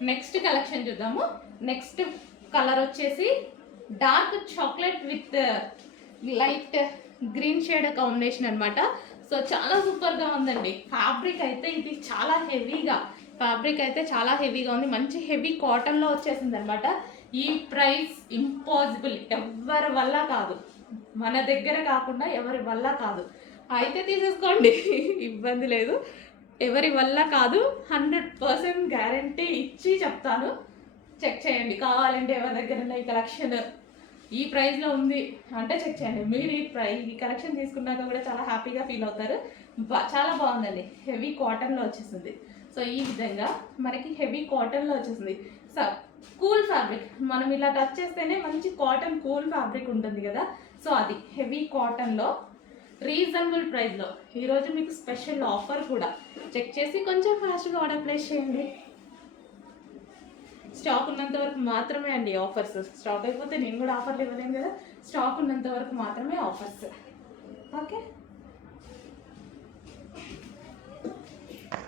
Next collection చూద్దాము. Next colour వచ్చేసి dark chocolate with light green shade combination అనమాట. So చాలా సూపర్గా ఉందండి. ఫ్యాబ్రిక్ అయితే ఇది చాలా హెవీగా, ఉంది. మంచి హెవీ కాటన్లో వచ్చేసింది అనమాట. ఈ ప్రైస్ ఇంపాసిబుల్, ఎవరి వల్ల కాదు, మన దగ్గర కాకుండా ఎవరి వల్ల కాదు. అయితే తీసేసుకోండి, ఇబ్బంది లేదు. ఎవరి వల్ల కాదు, 100% గ్యారంటీ ఇచ్చి చెప్తాను. చెక్ చేయండి. కావాలంటే ఎవరి దగ్గర ఈ కలెక్షన్ ఈ ప్రైస్లో ఉంది అంటే చెక్ చేయండి. మీరు ఈ కలెక్షన్ తీసుకున్నాక కూడా చాలా హ్యాపీగా ఫీల్ అవుతారు. చాలా బాగుందండి. హెవీ కాటన్లో వచ్చేసింది. సో ఈ విధంగా మనకి హెవీ కాటన్లో వచ్చేసింది. సో కూల్ ఫ్యాబ్రిక్, మనం ఇలా టచ్ చేస్తేనే మంచి కాటన్ కూల్ ఫ్యాబ్రిక్ ఉంటుంది కదా. సో అది హెవీ కాటన్లో రీజనబుల్ ప్రైస్లో ఈరోజు మీకు స్పెషల్ ఆఫర్ కూడా. చెక్ చేసి కొంచెం ఫాస్ట్గా ఆర్డర్ ప్లేస్ చేయండి. స్టాక్ ఉన్నంత వరకు మాత్రమే అండి ఆఫర్స్. స్టాక్ అయిపోతే నేను కూడా ఆఫర్లు ఇవ్వలేను కదా. స్టాక్ ఉన్నంత వరకు మాత్రమే ఆఫర్స్. ఓకే.